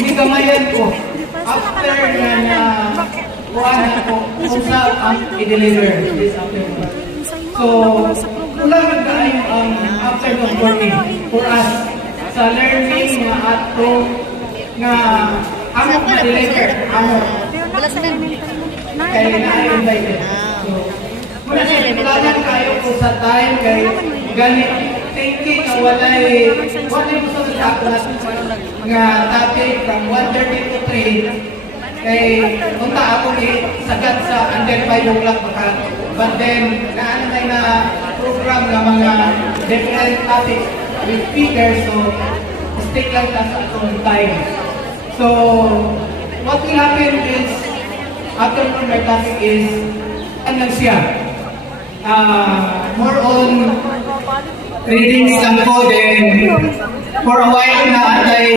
Hindi kamayan ko. After na kuhaan ako, kung saan ang i-deliver this afternoon. So, wala man tayo ang afternoon working for us sa learning na ato nga amo ma-deliver, amo. Kaya na-invited. So, muna siya, kailangan kayo kung sa time, kay ganit thinking na walay gusto sa dapat nga topic from 1:30 to 3 kay punta ako sagat sa under 5 o'clock baka but then naano na program ng mga different topics with speakers so stick lang sa atong time. So what will happen is after my topic is ano siya more on readings lang po, then for a while na